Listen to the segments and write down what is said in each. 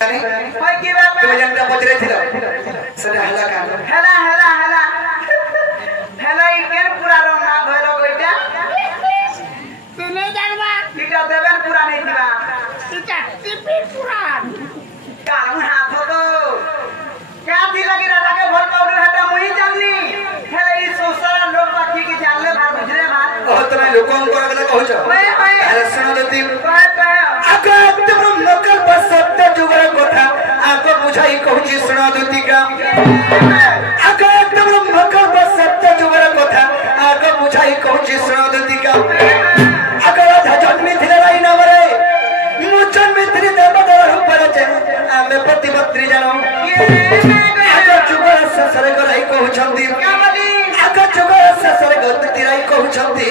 তুমি যেটা পচরেছিল সেটা হেলা কান হেলা হেলা হেলা হেলা ই কেন পুরা রং না ধইলো কইটা তুমি জানবা এটা দেবেন পুরা নেই দিবা এটা টিপি পুরান কাল হাত তো কাতি লাগি রাতাকে ভর পাউডার হাটা মুই জাননি হেলা ই সংসার লোক পাখি কি জানলে ভার বুঝরে ভার ও তুমি লোকঙ্কর কথা কହୁଛ ওই ওই আরে শুনো দতি কয় কয় আকাত ব্রহ্মকল্প সত্য যুগর কথা আক বুঝাই কହୁছি শুনো দতিকা আকাত ব্রহ্মকল্প সত্য যুগর কথা আক বুঝাই কହୁছি শুনো দতিকা আকারাধ জন্মি থিলে রাই নামরে মু জন্মি থিলে দেবদর রূপরে ଆମେ ପ୍ରତିପତ୍ରୀ ଜାଣ ଆଗ ଯୁଗର ଶେଷରେ ଗରାଇ କହୁଛନ୍ତି ଆଗ ଯୁଗର ଶେଷରେ ଗତିରାଇ କହୁଛନ୍ତି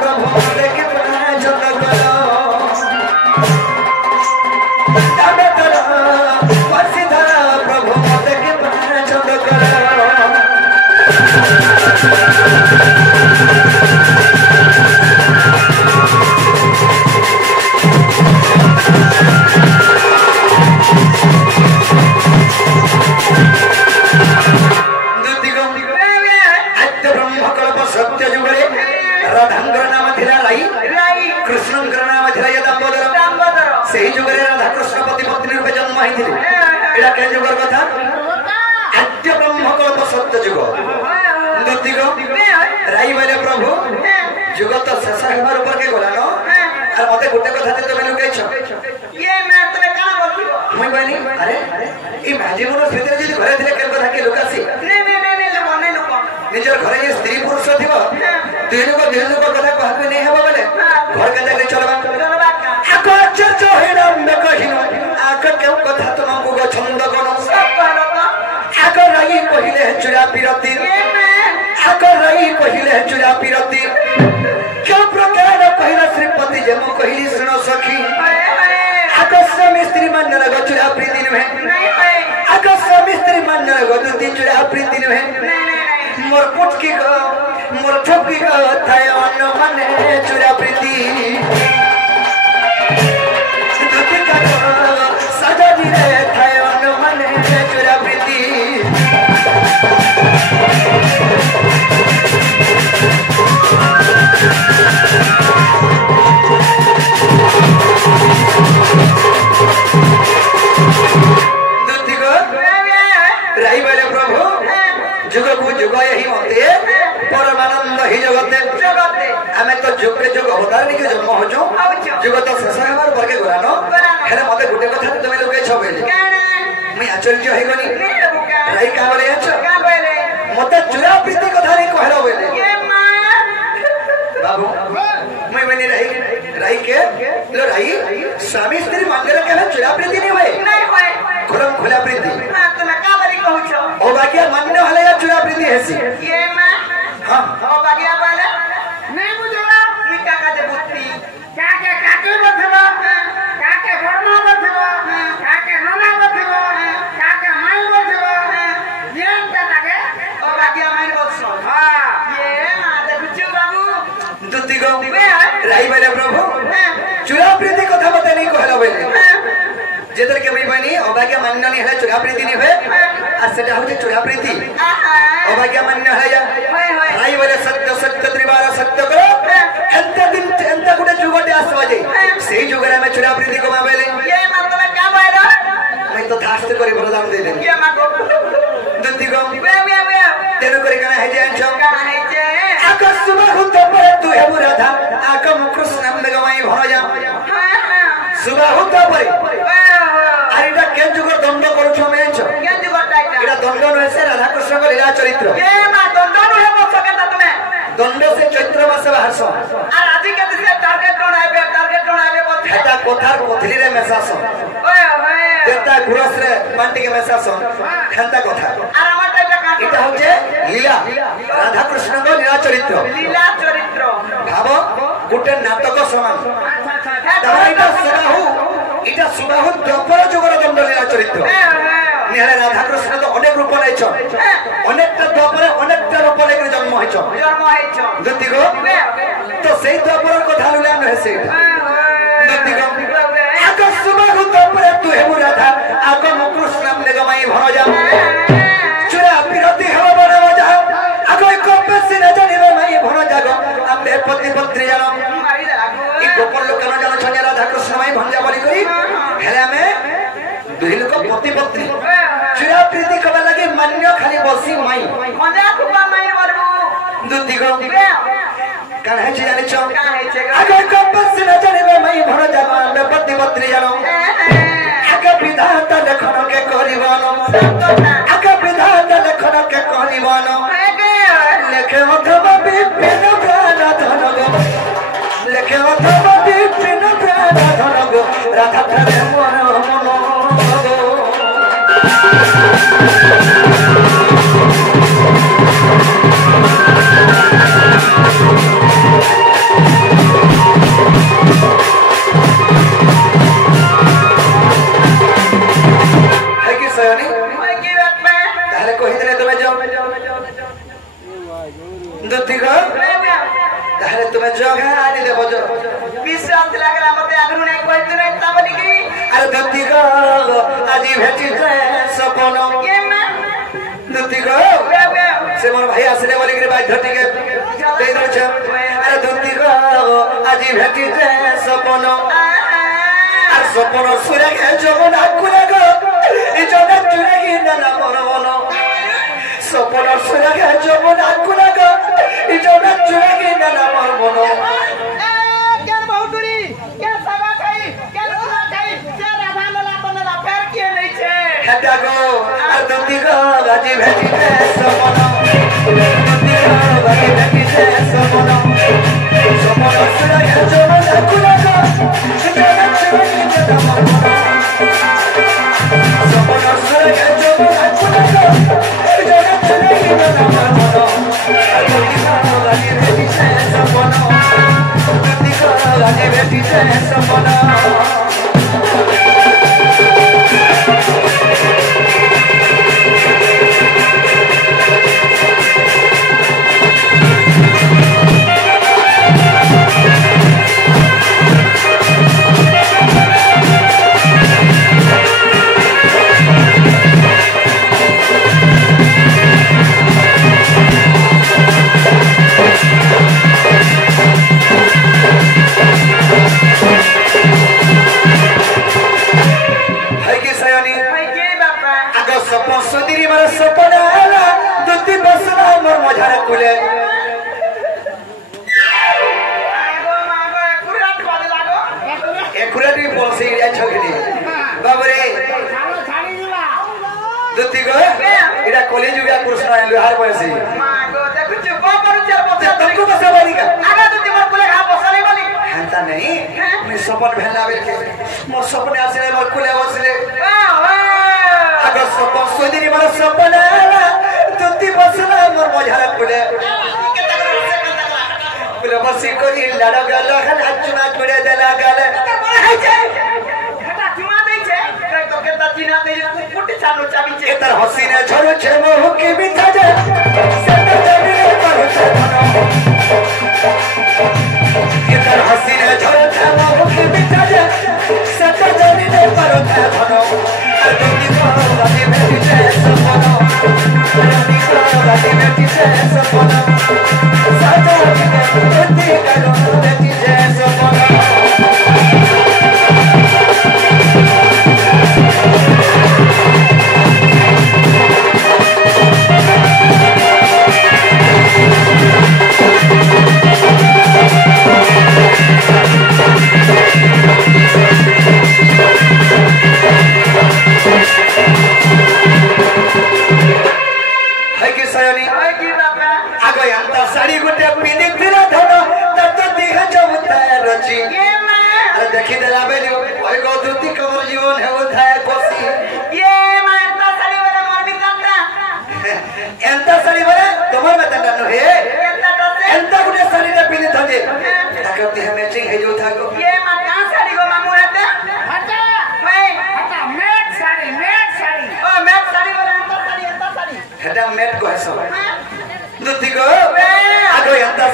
ପ୍ରଭୁ ଦେଖି ଜନକର ପ୍ରଭୁ ଦେଖି ଜନକର राधांकर नाम थिला राई कृष्णंकर नाम थिला दामोदर सेही जुगरे राधा कृष्ण पति पत्नी रूपे जन्म होइथिले एडा के जुगर कथा आद्य ब्रह्मकल्प सत्य जुग नतिग राई बोले प्रभु जुग तो शेष हेबार ऊपर के गला न और मते गुटे कथा ते तमे लुकाइछ ये मैं तमे काना बोलथिबो मुई कहनी अरे ई भाजी मोर भीतर जदी घरे थिले के कथा के लुकासी नहीं मने लोक निजर घरे जे स्त्री पुरुष थिबो दुई लोक कथा कहबे नहीं हेबो बोले घर के जाके चलबा आको चर्च हेना न कहिनो आको के कथा तुमको गो छंद गनो आको राई कहिले चुरा पिरती आको राई कहिले चुरा पिरती क्यों प्रकार कहिला श्रीपति जे मो कहिली सुनो सखी आको स्वामी स्त्री मन न गो चुरा प्रीति में आको स्वामी स्त्री मन न गो दुती चुरा प्रीति में मोर पुटकी को मोर ठोकी को थाय अन्न मने चुरा प्रीति दुती का सजा दिले थाय अन्न मने चुरा प्रीति दुती को राई बोले प्रभु जुग को जुग यही मते परमानंद ही जगते आमे तो जुग के जुग अवतार के जन्म होजो जुग तो शेष हेबार वर्गे गलानो हेले मते गुटे कथा तमे लोके छबेले मैं आश्चर्य हे गनी राई का बोले छ मते चुरा प्रीति कथा रे कहलो बोले बाबू मैं बनी राई के लो राई स्वामी स्त्री मंगल के चुरा प्रीति नहीं होए खुलम खुला प्रीति ओ बाकी मान्य हले या चुरा प्रीति हेसी ये मां हां ओ बागिया बोले नहीं बुझला मी काका दे बुद्धि काके काके बथबा काके घरमा बथबा काके नना बथबा काके माई बथबा ये काके ओ बागिया माई बोलसो हां ये मां दे बुच्चू बाबू दुती गो राई बोले प्रभु चुरा प्रीति कथा मते नहीं कहला बोले जेदर के बनी अभाग्य मान्य नहीं है चुरा प्रीति नहीं है आ सेटा होचे चुरा प्रीति अभाग्य मान्य है या राई बोले सत्य सत्य त्रिवार सत्य करो एंता दिन एंता गुटे जुगटे आसवा जे सेही जुगरे में चुरा प्रीति को माबेले ये मां तमे का बोलो मैं तो धास्त करे प्रदान दे दे ये मां को दुती गो वे तेनु करे कना है जे अंचो का है जे आकाश सुबह हुत पर तू है बुराधा आकम कृष्ण गवाई भरो जा सुबह हुत पर अरे এটা কেন যুগর দণ্ড করছো মেনছো के जुगटाइटा এটা দণ্ড নয় সে রাধা কৃষ্ণ ক লীলা চরিত্র ये मां दंडो नु है बोलसो केता तमे দণ্ড সে চৈত্র মাসে বাহারছ আর আজি के दिसे टारगेट कोन आइबे बोल এটা কথার কথলি রে মেসাছ ओए ओए যেটা ঘুরস রে মান্টি কে মেসাছ খান্তা কথা আর আমার টাইটা কাটো এটা হচ্ছে লীলা রাধা কৃষ্ণ ক লীলা চরিত্র লীলা চরিত্র ভাব গোটে নাটক সমান এটা সুবাহু দ্বাপর যুগর দণ্ড লীলা চরিত্র নিহারে রাধা কৃষ্ণ তো অনেক রূপ নেছ অনেকটা দ্বাপরে অনেকটা রূপ লেগে জন্ম হয়েছ জন্ম হয়েছ জ্যোতি গো তো সেই দ্বাপরের কথা লুলা নহে সেইটা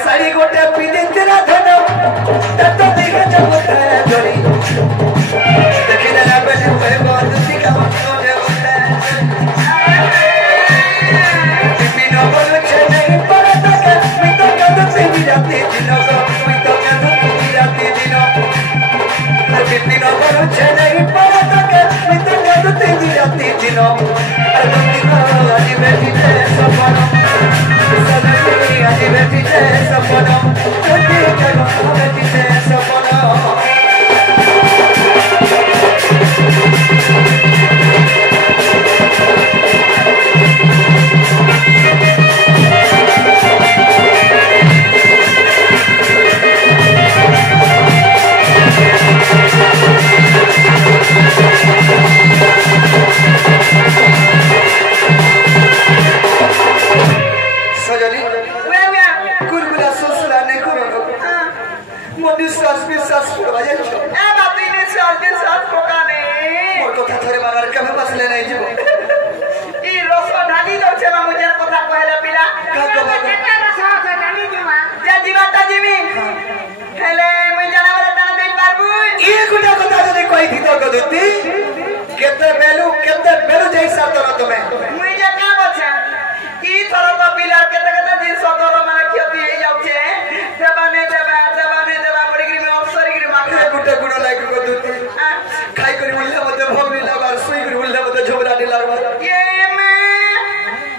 साड़ी गोटे पी दिन धन तत्व दिखा जब दिन बरुछे नहीं पड़ता के मित्र जगते गिरती दिन अरे बंदी आज बैठी ते सपन सजनी आज बैठी ते सपन छोटी जगह बैठी ते सपन केते बेलू जई सातो तुम्हें मुई जे का बचा की थरो को पिलर केते दिन सतरो माने क्षति हे जाउछे देबाने देबा बड़ी गिरी में अफसर गिरी माके गुटे गुडो लाइक को दुती खाई करी मुल्ला मते भोगनी लागबार सुई करी मुल्ला मते झोबरा दी लागबार ये में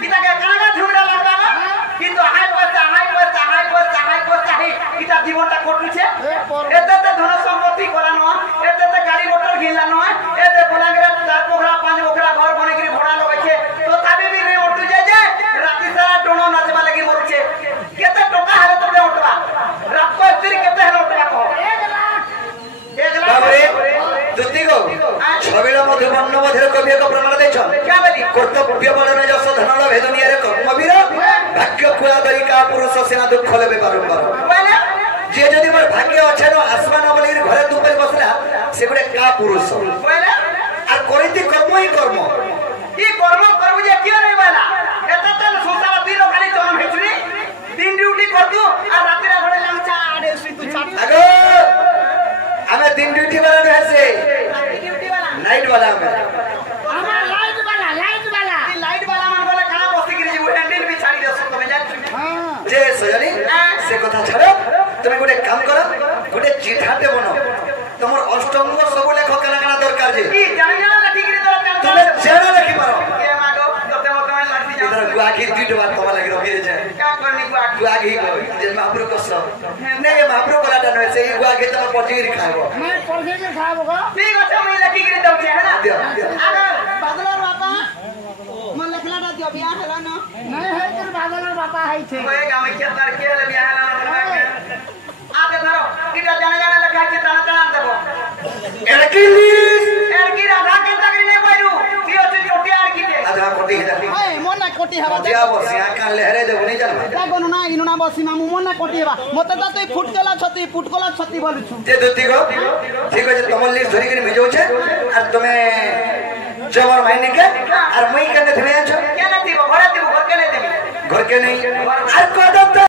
किता के काना झुमड़ा लागबा কিন্তু হাই পয়সা কিতা জীবনটা কটুছে এতে ধন সম্পত্তি করা নয় এতে গাড়ি মোটর ঘিলা নয় এতে বলাঙ্গের 4 বখরা 5 বখরা ঘর বনেগিরি ঘোড়া লগাইছে তো তাবি বি রে উঠু যায় যে রাতি সারা টোনো নাচবা লাগি মরছে কেতে টাকা হারে তোরে উঠবা রাত কো একদিন কেতে হারে উঠবা কো 1 লাখ বাবরে দুতি গো ছবিলা মধ্যে বন্য মধ্যে কবি এক প্রমাণ দেছ क्या बोली কর্তব্য বলনে যশ ধনল ভেদনিয়া রে কর্মবীর ভাগ্য কুয়া দরি কা পুরুষ সেনা দুঃখ লেবে বারম্বার बोले যে যদি মোর ভাগ্য আছে না আসমান বলির ঘরে দুপরে বসলা সেগুড়ে কা পুরুষ बोले আর করিতে কর্মই কর্ম ई कर्म करबु जे कियो नै बाला एता तल सोसाला तीन खाली तोन भेचुनी दिन ड्यूटी करतु आ राती रा घरे लांचा आडे सुई तू छाट আগো আমি দিন ডিউটি वाला नहीं है ड्यूटी वाला नाइट वाला में আমার লাইট বালা ई लाइट वाला मन बोले कहां बसी गिरी जीव हैंडल भी छाड़ी दे सब में जा যে সজনী সে কথা ছাড়ো তুমি গোটে কাম করো গোটে চিঠাতে বনো তোমার অষ্টঙ্গ সব লেখ কানা কানা দরকার যে ई जानिया लाठी गिरी तो कर তুমি জেনে রাখি পারো के मागो तते मत में लाठी जा इधर गुआखी दुई बार তোমার লাগি রবি রে যায় क्या करनी को आग गुआखी কই যে মহাপ্রভু কষ্ট নেই মহাপ্রভু কলাটা নয় সেই গুआखी তোমার পটিরি খাইবো मैं पढ़े के खाबो गो ठीक আছে আমি লাठी गिरी दउ छे है ना दियो। आगे बादलर बापा मन लखलाटा दियो बियाह हला ना नहीं है तेरे बादलर बापा है छे ओए गाम के तार के ले बियाह हला ना आते धरो किटा जाने लगा के ताना देबो এরকিলিস एड़ की राधा के तगरी ने पाइरू पियो से छोटी आड़ की दे আধা কোটি হিদা ओए मोना कोटी हवा দিয়া বসিয়া কান লহরে দেব নি জানো ता गनु ना इनु ना बसी मामू मोना कोटी हवा मते ता तो फुटकला छती बोलुछु যে দুতি গো ঠিক আছে তোমার লিস্ট ধরি করে মেজৌছে আর তুমি জমর মাইনে কে আর মুই কেনে ধরে আছো केने दिबो घरे दिबो घर केने दिबो घर के नहीं আর কদম